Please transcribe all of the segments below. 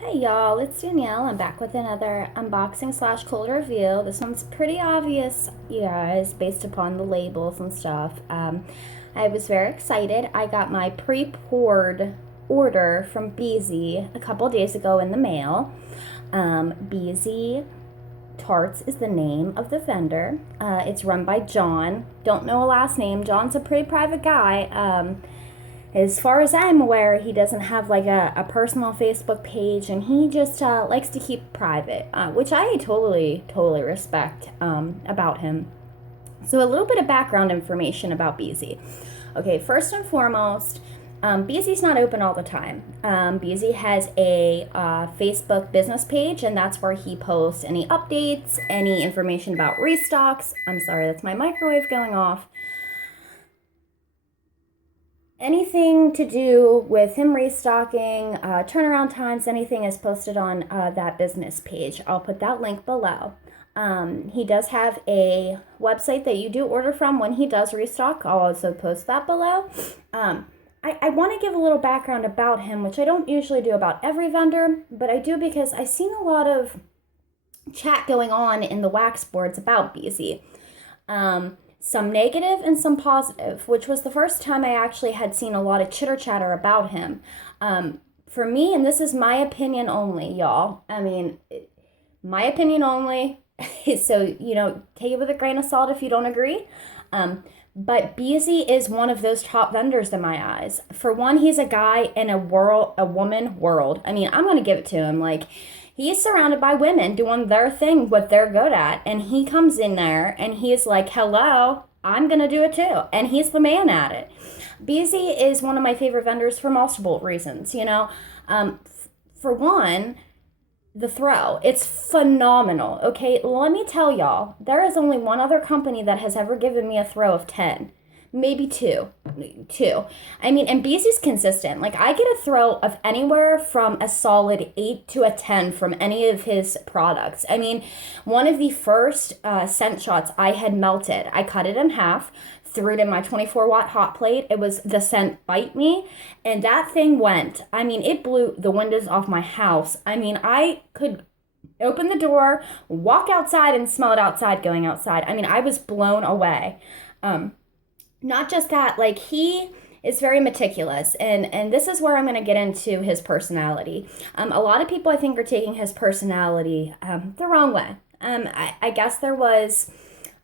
Hey y'all, it's Danielle. I'm back with another unboxing slash cold review. This one's pretty obvious, you guys, based upon the labels and stuff. I was very excited. I got my pre-poured order from Beezy a couple days ago in the mail. Beezy Tarts is the name of the vendor. It's run by John. Don't know a last name. John's a pretty private guy. As far as I'm aware, he doesn't have like a personal Facebook page, and he just likes to keep private, which I totally respect about him. So a little bit of background information about Beezy. Okay, first and foremost, Beezy's not open all the time. Beezy has a Facebook business page, and that's where he posts any updates, any information about restocks. I'm sorry, that's my microwave going off. Anything to do with him restocking, turnaround times, anything is posted on that business page. I'll put that link below. He does have a website that you do order from when he does restock. I'll also post that below. I want to give a little background about him, which I don't usually do about every vendor, but I do because I've seen a lot of chat going on in the wax boards about Beezy. Some negative and some positive, which was the first time I actually had seen a lot of chitter chatter about him. For me, and this is my opinion only, y'all. I mean, my opinion only. So, take it with a grain of salt if you don't agree. But Beezy is one of those top vendors in my eyes. For one, he's a guy in a woman world. I mean, I'm going to give it to him. Like, he's surrounded by women doing their thing, what they're good at. And he comes in there and he's like, hello, I'm going to do it too. And he's the man at it. Beezy is one of my favorite vendors for multiple reasons, For one, the throw. It's phenomenal, okay? Let me tell y'all, there is only one other company that has ever given me a throw of 10. Maybe two. I mean, and Beezy's consistent. Like, I get a throw of anywhere from a solid 8 to a 10 from any of his products. I mean, one of the first scent shots I had melted, I cut it in half, threw it in my 24-watt hot plate. It was the scent Bite Me, and that thing went. I mean, it blew the windows off my house. I mean, I could open the door, walk outside, and smell it outside going outside. I mean, I was blown away. Not just that, like, he is very meticulous, and this is where I'm going to get into his personality. A lot of people, I think, are taking his personality the wrong way. I guess there was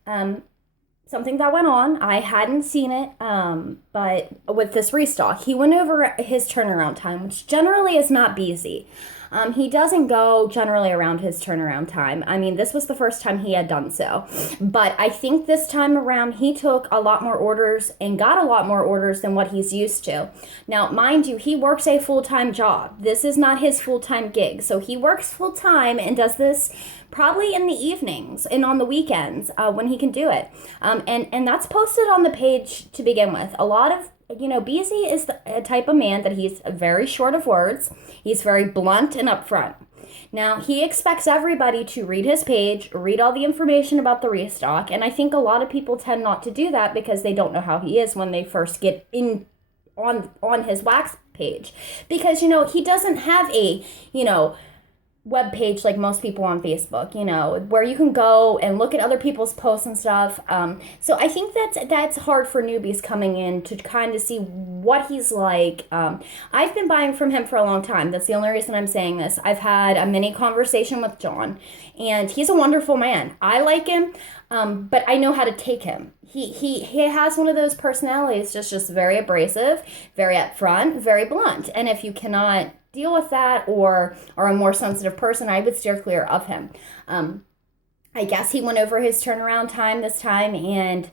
something that went on. I hadn't seen it, but with this restock, he went over his turnaround time, which generally is not Beezy. He doesn't go generally around his turnaround time. I mean, this was the first time he had done so. But I think this time around, he took a lot more orders and got a lot more orders than what he's used to. Now, mind you, he works a full-time job. This is not his full-time gig. So he works full-time and does this probably in the evenings and on the weekends when he can do it. And that's posted on the page to begin with. A lot of Beezy is a type of man that he's very short of words. He's very blunt and upfront. Now, he expects everybody to read his page, read all the information about the restock, and I think a lot of people tend not to do that because they don't know how he is when they first get in on his wax page. Because, he doesn't have a, web page like most people on Facebook, where you can go and look at other people's posts and stuff. So I think that's hard for newbies coming in to kind of see what he's like. I've been buying from him for a long time. That's the only reason I'm saying this. I've had a mini conversation with John, and he's a wonderful man. I like him, but I know how to take him. He has one of those personalities, just very abrasive, very upfront, very blunt. And if you cannot deal with that or are a more sensitive person, I would steer clear of him. I guess he went over his turnaround time this time and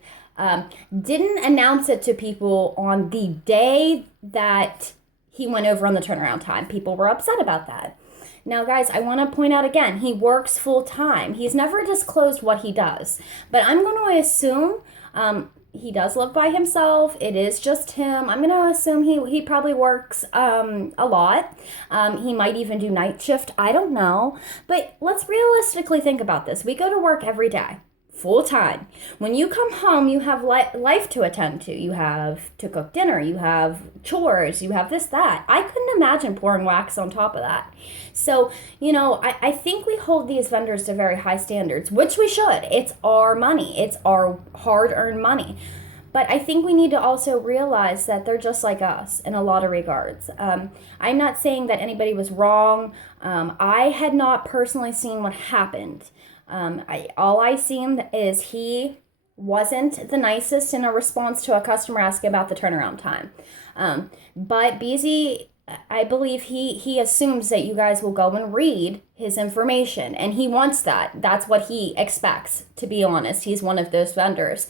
didn't announce it to people on the day that he went over on the turnaround time. People were upset about that. Now, guys, I want to point out again, he works full time. He's never disclosed what he does, but I'm going to assume he does live by himself. It is just him. I'm going to assume he probably works a lot. He might even do night shift. I don't know. But let's realistically think about this. We go to work every day. full time. When you come home, you have life to attend to. You have to cook dinner, you have chores, you have this, that. I couldn't imagine pouring wax on top of that. So, I think we hold these vendors to very high standards, which we should. It's our money, it's our hard earned money. But I think we need to also realize that they're just like us in a lot of regards. I'm not saying that anybody was wrong. I had not personally seen what happened. All I seen is he wasn't the nicest in a response to a customer asking about the turnaround time. But Beezy, I believe he assumes that you guys will go and read his information, and he wants that. That's what he expects, to be honest. He's one of those vendors.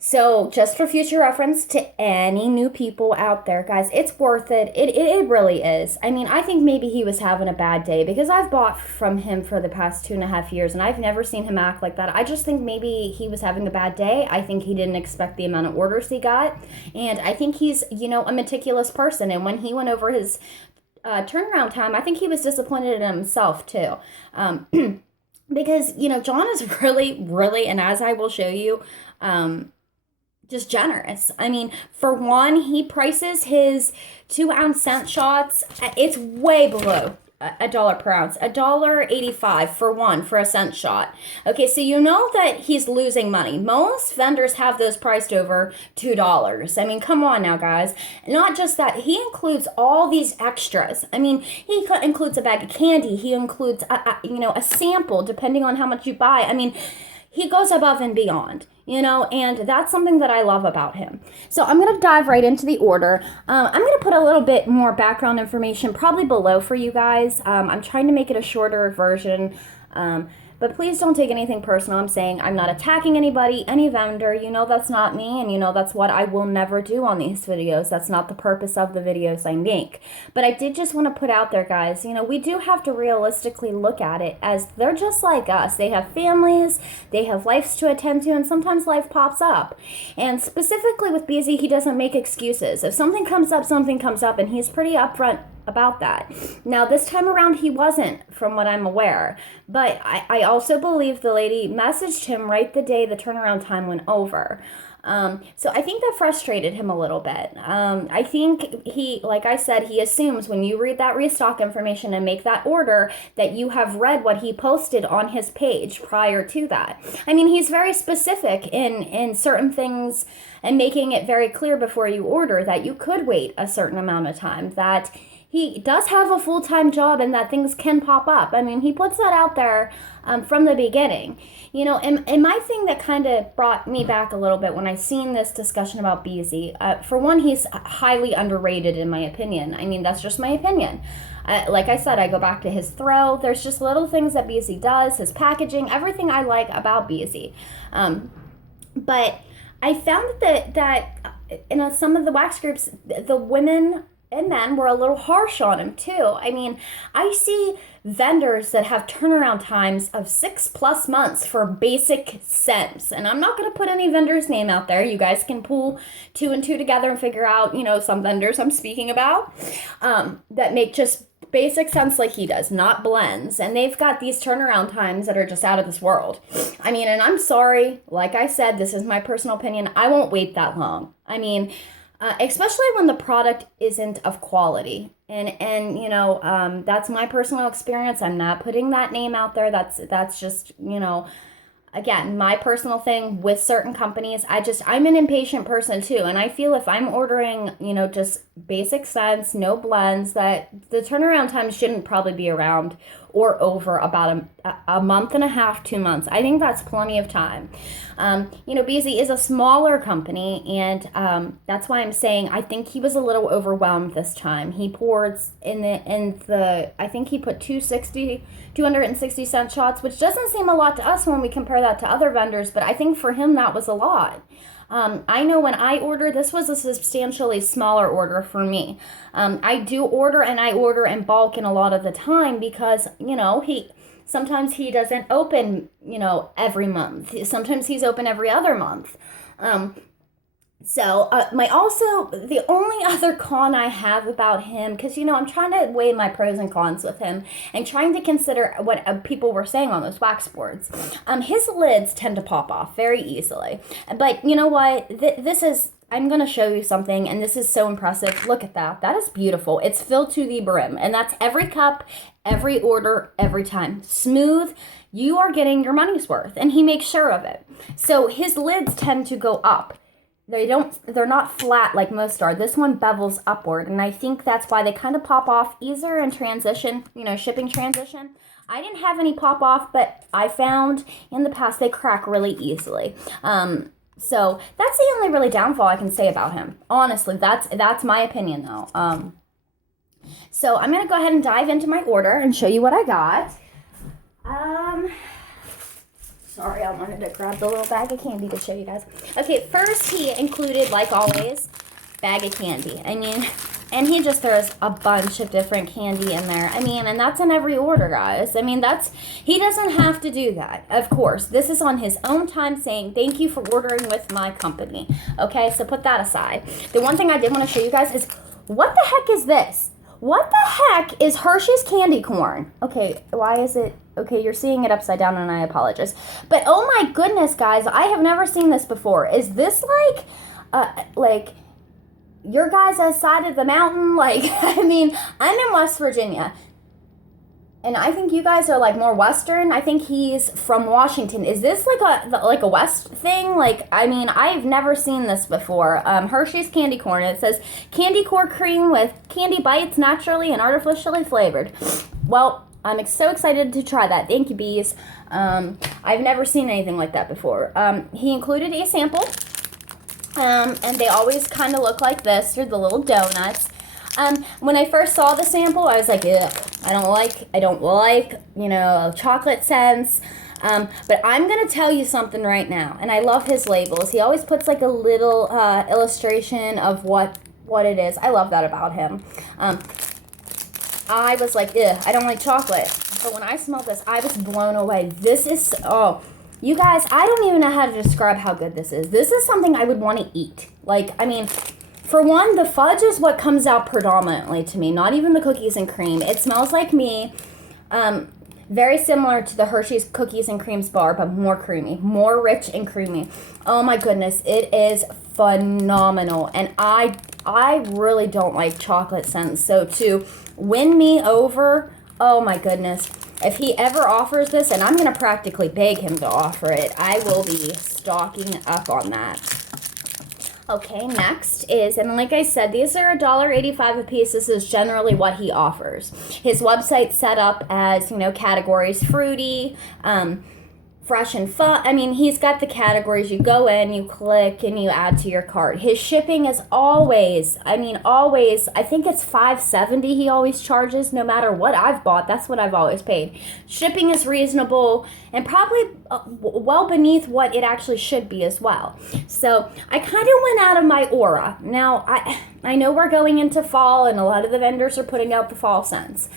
So just for future reference to any new people out there, guys, it's worth it. It really is. I mean, I think maybe he was having a bad day, because I've bought from him for the past 2.5 years and I've never seen him act like that. I just think maybe he was having a bad day. I think he didn't expect the amount of orders he got. And I think he's, a meticulous person. And when he went over his turnaround time, I think he was disappointed in himself too. Because, John is really, really, and as I will show you, just generous. I mean, for one, he prices his 2-ounce scent shots. It's way below $1 per ounce, $1.85 for a scent shot. Okay, so you know that he's losing money. Most vendors have those priced over $2. I mean, come on now, guys. Not just that, he includes all these extras. I mean, he includes a bag of candy. He includes a sample depending on how much you buy. I mean, he goes above and beyond, and that's something that I love about him. So I'm going to dive right into the order. I'm going to put a little bit more background information probably below for you guys. I'm trying to make it a shorter version. But please don't take anything personal. I'm saying I'm not attacking anybody, any vendor. That's not me, and that's what I will never do on these videos. That's not the purpose of the videos I make. But I did just want to put out there, guys, we do have to realistically look at it as they're just like us. They have families, they have lives to attend to, and sometimes life pops up. And specifically with Beezy, he doesn't make excuses. If something comes up, and he's pretty upfront about that. Now, this time around, he wasn't, from what I'm aware. But I also believe the lady messaged him right the day the turnaround time went over. So I think that frustrated him a little bit. I think he, like I said, he assumes when you read that restock information and make that order that you have read what he posted on his page prior to that. I mean, he's very specific in certain things and making it very clear before you order that you could wait a certain amount of time, that he does have a full-time job and that things can pop up. I mean, he puts that out there from the beginning. And my thing that kind of brought me back a little bit when I seen this discussion about Beezy, for one, he's highly underrated in my opinion. I mean, that's just my opinion. Like I said, I go back to his throw. There's just little things that Beezy does, his packaging, everything I like about Beezy. But I found that in some of the wax groups, the women and men were a little harsh on him too. I mean, I see vendors that have turnaround times of 6+ months for basic scents. And I'm not going to put any vendor's name out there. You guys can pull 2 and 2 together and figure out, some vendors I'm speaking about that make just basic scents like he does, not blends. And they've got these turnaround times that are just out of this world. I mean, and I'm sorry, like I said, this is my personal opinion. I won't wait that long. I mean, especially when the product isn't of quality. And that's my personal experience. I'm not putting that name out there. That's just, again, my personal thing with certain companies. I'm an impatient person too. And I feel if I'm ordering, just basic scents, no blends, that the turnaround time shouldn't probably be around or over about a month and a half, 2 months. I think that's plenty of time. Beezy is a smaller company, and that's why I'm saying I think he was a little overwhelmed this time. He poured in the I think he put 260 cent shots, which doesn't seem a lot to us when we compare that to other vendors, but I think for him that was a lot. I know when I ordered, this was a substantially smaller order for me. I do order, and I order in bulk in a lot of the time because, sometimes he doesn't open, every month. Sometimes he's open every other month. So, the only other con I have about him, because, I'm trying to weigh my pros and cons with him and trying to consider what people were saying on those wax boards. His lids tend to pop off very easily. But you know what? I'm going to show you something, and this is so impressive. Look at that. That is beautiful. It's filled to the brim, and that's every cup, every order, every time. Smooth. You are getting your money's worth, and he makes sure of it. So his lids tend to go up. They're not flat like most are. This one bevels upward, and I think that's why they kind of pop off easier in transition, shipping transition. I didn't have any pop off, but I found in the past they crack really easily. So that's the only really downfall I can say about him. Honestly, that's my opinion though. So I'm gonna go ahead and dive into my order and show you what I got. Sorry, I wanted to grab the little bag of candy to show you guys. Okay, first he included, like always, bag of candy. And he just throws a bunch of different candy in there. And that's in every order, guys. He doesn't have to do that. Of course, this is on his own time saying, thank you for ordering with my company. Okay, so put that aside. The one thing I did want to show you guys is, what the heck is this? What the heck is Hershey's candy corn? Okay, why is it? Okay, you're seeing it upside down and I apologize. But oh my goodness, guys, I have never seen this before. Is this like your guys' side of the mountain? I'm in West Virginia. And I think you guys are more Western. I think he's from Washington. Is this like a West thing? I've never seen this before. Hershey's candy corn. It says candy corn cream with candy bites, naturally and artificially flavored. Well, I'm so excited to try that. Thank you, Bees. I've never seen anything like that before. He included a sample. And they always kind of look like this. They're the little donuts. When I first saw the sample, I was like, ugh, I don't like, chocolate scents. But I'm going to tell you something right now. And I love his labels. He always puts a little illustration of what it is. I love that about him. I was like, ugh, I don't like chocolate. But when I smelled this, I was blown away. This is, you guys, I don't even know how to describe how good this is. This is something I would want to eat. For one, the fudge is what comes out predominantly to me, not even the cookies and cream. It smells like me. Very similar to the Hershey's Cookies and Creams bar, but more creamy, more rich and creamy. Oh my goodness, it is phenomenal. And I really don't like chocolate scents. So to win me over, oh my goodness. If he ever offers this, and I'm going to practically beg him to offer it, I will be stocking up on that. Okay, next is, and like I said, these are $1.85 a piece. This is generally what he offers. His website's set up as, categories: fruity, fresh and fun. He's got the categories. You go in, you click, and you add to your cart. His shipping is always, I think it's $5.70 he always charges, no matter what I've bought. That's what I've always paid. Shipping is reasonable and probably well beneath what it actually should be as well. So I kind of went out of my aura. Now, I know we're going into fall, and a lot of the vendors are putting out the fall scents.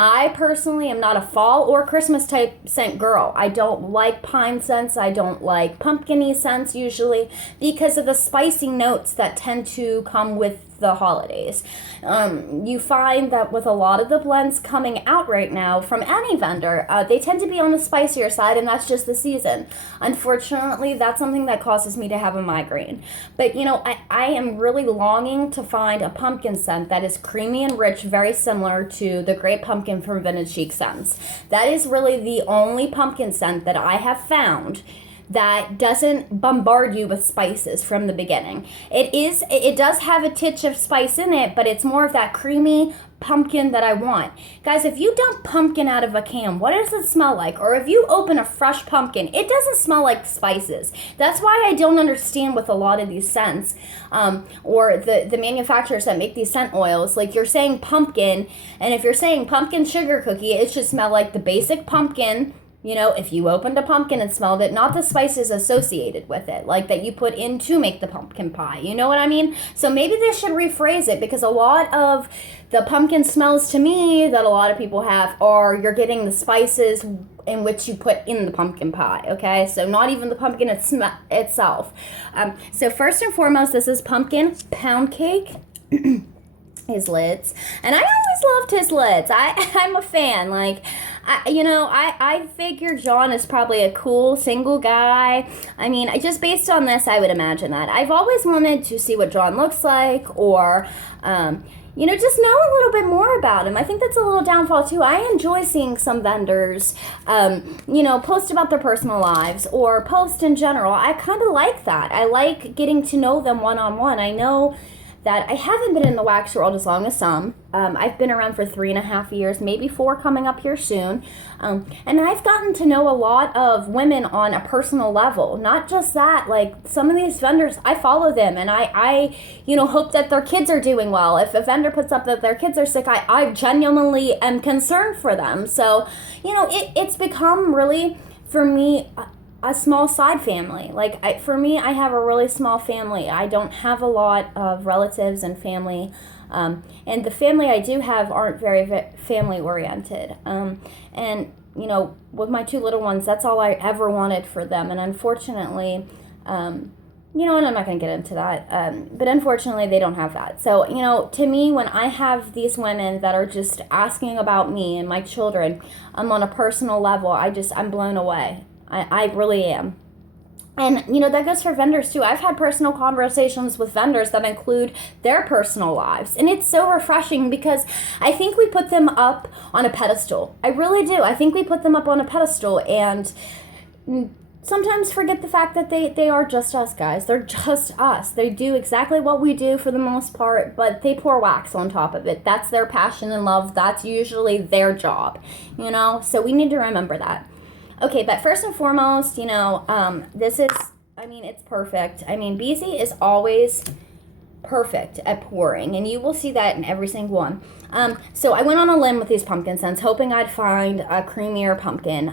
I personally am not a fall or Christmas type scent girl. I don't like pine scents. I don't like pumpkin-y scents usually because of the spicy notes that tend to come with the holidays. You find that with a lot of the blends coming out right now from any vendor, they tend to be on the spicier side, and that's just the season. Unfortunately, that's something that causes me to have a migraine. But, I am really longing to find a pumpkin scent that is creamy and rich, very similar to the Great Pumpkin from Vintage Chic Scents. That is really the only pumpkin scent that I have found that doesn't bombard you with spices from the beginning. It does have a titch of spice in it, but it's more of that creamy pumpkin that I want. Guys, if you dump pumpkin out of a can, what does it smell like? Or if you open a fresh pumpkin, it doesn't smell like spices. That's why I don't understand with a lot of these scents, or the manufacturers that make these scent oils. You're saying pumpkin, and if you're saying pumpkin sugar cookie, it should smell like the basic pumpkin. If you opened a pumpkin and smelled it, not the spices associated with it, that you put in to make the pumpkin pie. You know what I mean? So maybe they should rephrase it, because a lot of the pumpkin smells to me that a lot of people have are you're getting the spices in which you put in the pumpkin pie, okay? So not even the pumpkin itself. So first and foremost, this is pumpkin pound cake. His lids, and I always loved his lids. I'm a fan. Like, I figure John is probably a cool single guy. I mean, just based on this, I would imagine that. I've always wanted to see what John looks like, or just know a little bit more about him. I think that's a little downfall too. I enjoy seeing some vendors, post about their personal lives or post in general. I kind of like that. I like getting to know them one-on-one. I know that I haven't been in the wax world as long as some. I've been around for 3.5 years, maybe 4 coming up here soon. And I've gotten to know a lot of women on a personal level. Not just that, like some of these vendors, I follow them and I hope that their kids are doing well. If a vendor puts up that their kids are sick, I genuinely am concerned for them. So, it's become really, for me, a small side family. Like, for me, I have a really small family. I don't have a lot of relatives and family, and the family I do have aren't very family oriented. And with my 2 little ones, that's all I ever wanted for them. And unfortunately, and I'm not going to get into that, but unfortunately they don't have that. So, to me, when I have these women that are just asking about me and my children, on a personal level, I'm blown away. I really am. And, that goes for vendors too. I've had personal conversations with vendors that include their personal lives. And it's so refreshing because I think we put them up on a pedestal. I really do. I think we put them up on a pedestal and sometimes forget the fact that they are just us, guys. They're just us. They do exactly what we do for the most part, but they pour wax on top of it. That's their passion and love. That's usually their job, So we need to remember that. Okay, but first and foremost, this is, it's perfect. Beezy is always perfect at pouring, and you will see that in every single one. So I went on a limb with these pumpkin scents, hoping I'd find a creamier pumpkin.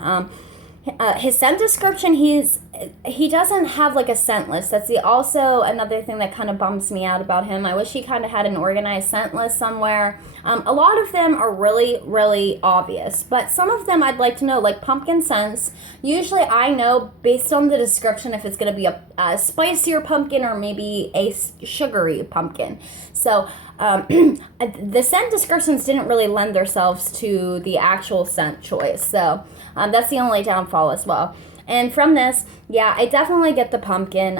His scent description, he doesn't have like a scent list. That's also another thing that kind of bums me out about him. I wish he kind of had an organized scent list somewhere. A lot of them are really, really obvious, but some of them I'd like to know, like pumpkin scents. Usually I know based on the description if it's going to be a spicier pumpkin or maybe a sugary pumpkin. So the scent descriptions didn't really lend themselves to the actual scent choice. So that's the only downfall as well. And from this, yeah, I definitely get the pumpkin.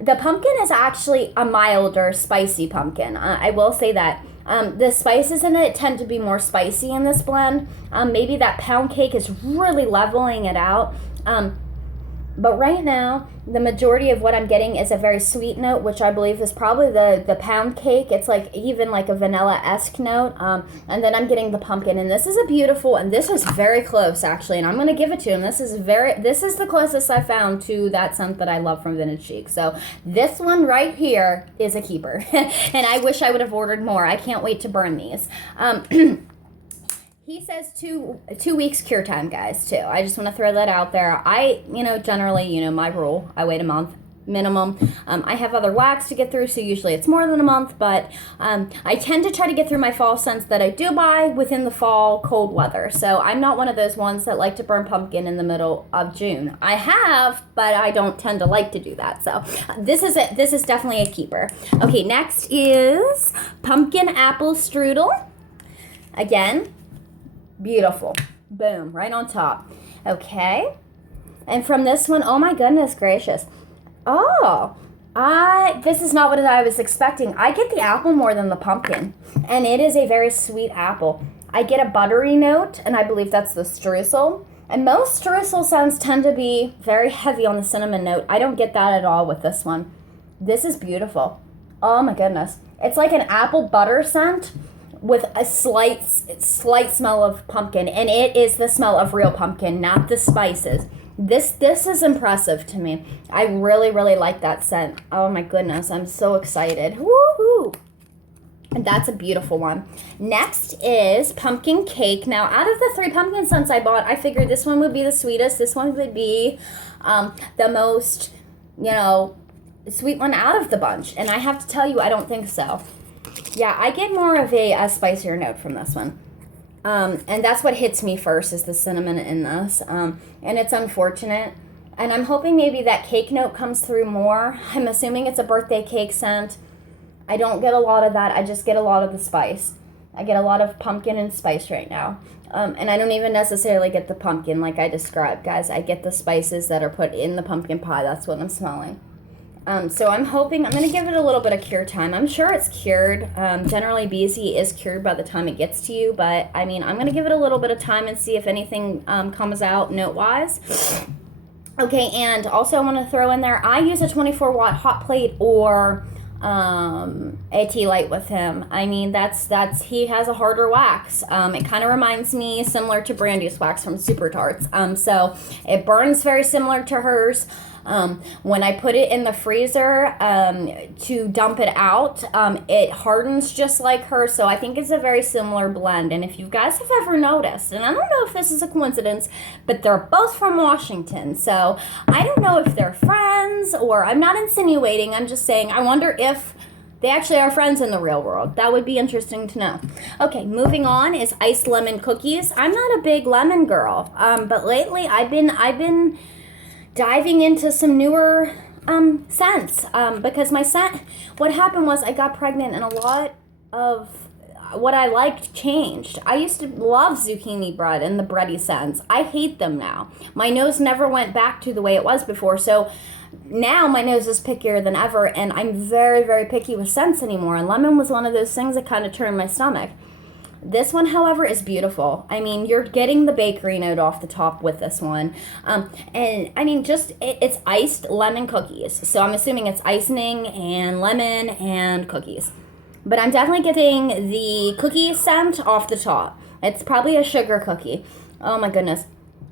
The pumpkin is actually a milder, spicy pumpkin. I will say that. The spices in it tend to be more spicy in this blend. Maybe that pound cake is really leveling it out. But right now, the majority of what I'm getting is a very sweet note, which I believe is probably the pound cake. It's like even like a vanilla-esque note. And then I'm getting the pumpkin. And this is a beautiful, and this is very close actually. And I'm going to give it to him. This is the closest I found to that scent that I love from Vintage Chic. So this one right here is a keeper. And I wish I would have ordered more. I can't wait to burn these. He says two weeks cure time, guys, too. I just want to throw that out there. Generally, my rule, I wait a month minimum. I have other wax to get through, so usually it's more than a month, but I tend to try to get through my fall scents that I do buy within the fall cold weather. So I'm not one of those ones that like to burn pumpkin in the middle of June. I have, but I don't tend to like to do that. So this is definitely a keeper. Okay, next is pumpkin apple strudel. Again, beautiful. Boom, right on top. Okay. And from this one, oh my goodness gracious. Oh, this is not what I was expecting. I get the apple more than the pumpkin, and it is a very sweet apple. I get a buttery note, and I believe that's the streusel. And most streusel scents tend to be very heavy on the cinnamon note. I don't get that at all with this one. This is beautiful. Oh my goodness. It's like an apple butter scent with a slight smell of pumpkin, and it is the smell of real pumpkin, not the spices. This is impressive to me. I really, really like that scent. Oh my goodness, I'm so excited. Woohoo! And that's a beautiful one. Next is pumpkin cake. Now, out of the 3 pumpkin scents I bought, I figured this one would be the sweetest. This one would be the most, sweet one out of the bunch. And I have to tell you, I don't think so. Yeah, I get more of a spicier note from this one. And that's what hits me first is the cinnamon in this. And it's unfortunate. And I'm hoping maybe that cake note comes through more. I'm assuming it's a birthday cake scent. I don't get a lot of that. I just get a lot of the spice. I get a lot of pumpkin and spice right now. And I don't even necessarily get the pumpkin like I described, guys. I get the spices that are put in the pumpkin pie. That's what I'm smelling. So I'm hoping, I'm going to give it a little bit of cure time. I'm sure it's cured. Generally, Beezy is cured by the time it gets to you. But, I mean, I'm going to give it a little bit of time and see if anything comes out note-wise. Okay, and also I want to throw in there, I use a 24-watt hot plate or AT light with him. I mean, that's he has a harder wax. It kind of reminds me similar to Brandy's wax from Super Tarts. So it burns very similar to hers. When I put it in the freezer to dump it out, it hardens just like hers. So I think it's a very similar blend. And if you guys have ever noticed, and I don't know if this is a coincidence, but they're both from Washington. So I don't know if they're friends or I'm not insinuating. I'm just saying I wonder if they actually are friends in the real world. That would be interesting to know. Okay, moving on is iced lemon cookies. I'm not a big lemon girl, but lately I've been diving into some newer scents because my scent, what happened was I got pregnant and a lot of what I liked changed. I used to love zucchini bread and the bready scents. I hate them now. My nose never went back to the way it was before, so now my nose is pickier than ever, and I'm very, very picky with scents anymore, and lemon was one of those things that kind of turned my stomach. This one, however, is beautiful. I mean, you're getting the bakery note off the top with this one. And, I mean, it's iced lemon cookies. So I'm assuming it's icing and lemon and cookies. But I'm definitely getting the cookie scent off the top. It's probably a sugar cookie. Oh, my goodness.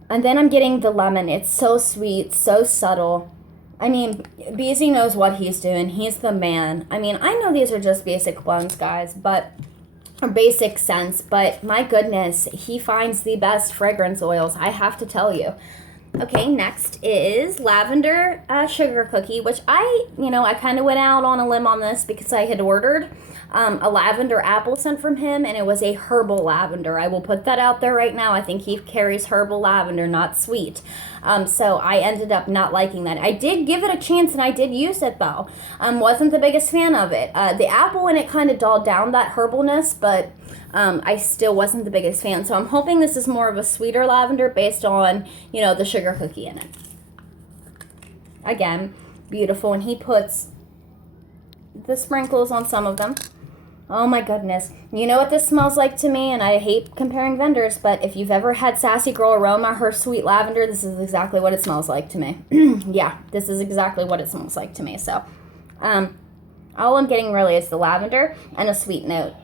And then I'm getting the lemon. It's so sweet, so subtle. I mean, Beezy knows what he's doing. He's the man. I mean, I know these are just basic blends, guys, but basic scents, but my goodness, he finds the best fragrance oils, I have to tell you. Okay, next is lavender sugar cookie, which I kind of went out on a limb on this because I had ordered a lavender apple scent from him, and it was a herbal lavender. I will put that out there right now. I think he carries herbal lavender, not sweet. So I ended up not liking that. I did give it a chance, and I did use it, though. Wasn't the biggest fan of it. The apple in it kind of dulled down that herbalness, but I still wasn't the biggest fan. So I'm hoping this is more of a sweeter lavender based on, the sugar cookie in it. Again, beautiful. And he puts the sprinkles on some of them. Oh my goodness. You know what this smells like to me, and I hate comparing vendors, but if you've ever had Sassy Girl Aroma, her sweet lavender, this is exactly what it smells like to me. Yeah, this is exactly what it smells like to me. So, all I'm getting really is the lavender and a sweet note.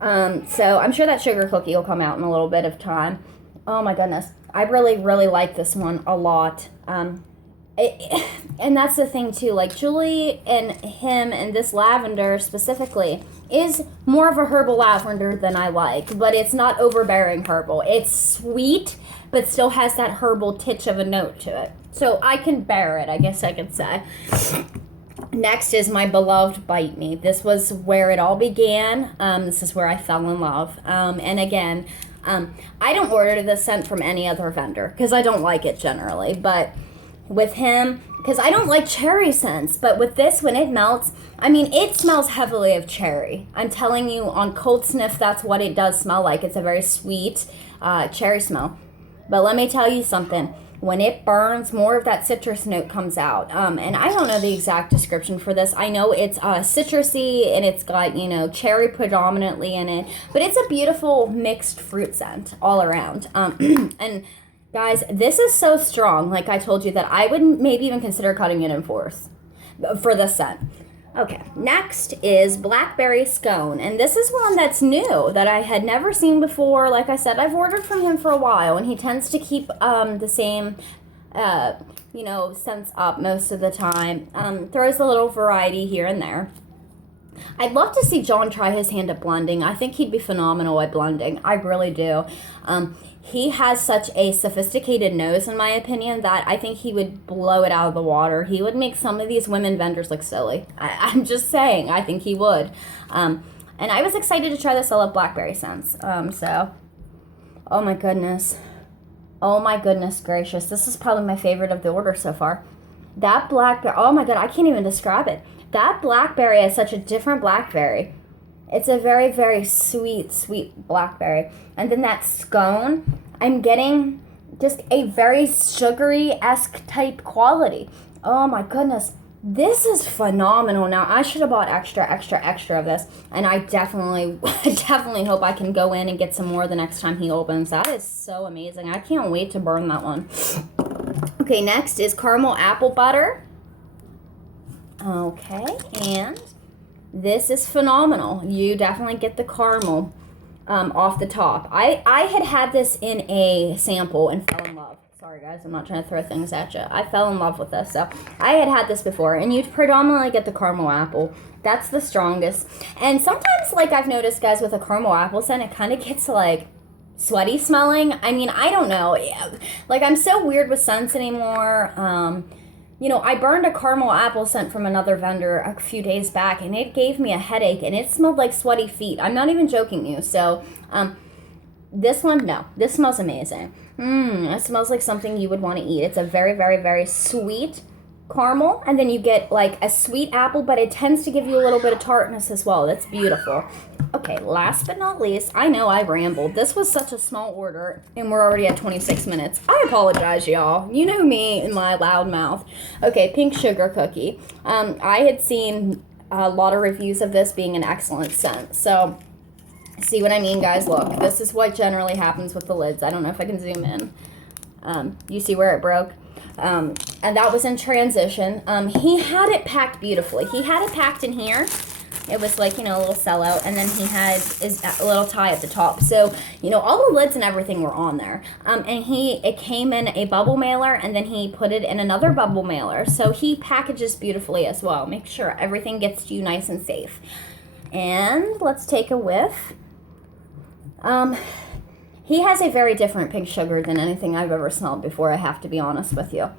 So I'm sure that sugar cookie will come out in a little bit of time. Oh my goodness. I really, really like this one a lot. And that's the thing too, like Julie and him and this lavender specifically is more of a herbal lavender than I like, but it's not overbearing herbal. It's sweet, but still has that herbal titch of a note to it. So I can bear it, I guess I could say. Next is my beloved Bite Me. This was where it all began. This is where I fell in love. And again, I don't order this scent from any other vendor because I don't like it generally, but with him, because I don't like cherry scents, but with this, when it melts, I mean, it smells heavily of cherry. I'm telling you, on cold sniff, that's what it does smell like. It's a very sweet cherry smell. But let me tell you something. When it burns, more of that citrus note comes out. And I don't know the exact description for this. I know it's citrusy, and it's got, cherry predominantly in it. But it's a beautiful mixed fruit scent all around. And guys, this is so strong, like I told you, that I would maybe even consider cutting it in fourths for this scent. Okay, next is Blackberry Scone, and this is one that's new that I had never seen before. Like I said, I've ordered from him for a while, and he tends to keep the same, scents up most of the time. Throws a little variety here and there. I'd love to see John try his hand at blending. I think he'd be phenomenal at blending. I really do. He has such a sophisticated nose, in my opinion, that I think he would blow it out of the water. He would make some of these women vendors look silly. I'm just saying. I think he would. And I was excited to try this. I love blackberry scents. So Oh my goodness. Oh my goodness gracious. This is probably my favorite of the order so far. That blackberry, oh my god, I can't even describe it. That blackberry is such a different blackberry. It's a very, very sweet, sweet blackberry. And then that scone, I'm getting just a very sugary-esque type quality. Oh my goodness. This is phenomenal. Now, I should have bought extra of this. And I definitely hope I can go in and get some more the next time he opens. That is so amazing. I can't wait to burn that one. Okay, next is caramel apple butter. Okay, and this is phenomenal. You definitely get the caramel off the top. I had this in a sample and fell in love. Sorry guys, I'm not trying to throw things at you. I fell in love with this. So I had this before, and you predominantly get the caramel apple. That's the strongest. And sometimes, like I've noticed, guys, with a caramel apple scent, it kind of gets like sweaty smelling. I mean, I don't know. Like, I'm so weird with scents anymore. You know, I burned a caramel apple scent from another vendor a few days back, and it gave me a headache, and it smelled like sweaty feet. I'm not even joking you. So, this one, no. This smells amazing. It smells like something you would want to eat. It's a very, very, very sweet caramel, and then you get like a sweet apple, but it tends to give you a little bit of tartness as well. That's beautiful. Okay, last but not least, I know I rambled. This was such a small order, and we're already at 26 minutes. I apologize, y'all. You know me and my loud mouth. Okay, pink sugar cookie. I had seen a lot of reviews of this being an excellent scent, so see what I mean, guys? Look, this is what generally happens with the lids. I don't know if I can zoom in. You see where it broke? And that was in transition. He had it packed beautifully. He had it packed in here. It was like, you know, a little sellout, and then he had his a little tie at the top. So, you know, all the lids and everything were on there. And it came in a bubble mailer, and then he put it in another bubble mailer. So he packages beautifully as well. Make sure everything gets to you nice and safe. And let's take a whiff. He has a very different pink sugar than anything I've ever smelled before, I have to be honest with you.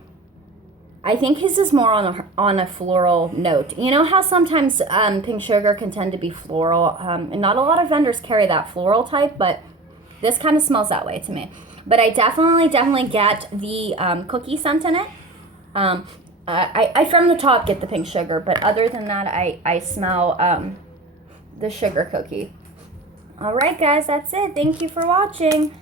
I think his is more on a floral note. You know how sometimes pink sugar can tend to be floral? And not a lot of vendors carry that floral type, but this kind of smells that way to me. But I definitely get the cookie scent in it. I from the top get the pink sugar, but other than that, I smell the sugar cookie. All right, guys, that's it. Thank you for watching.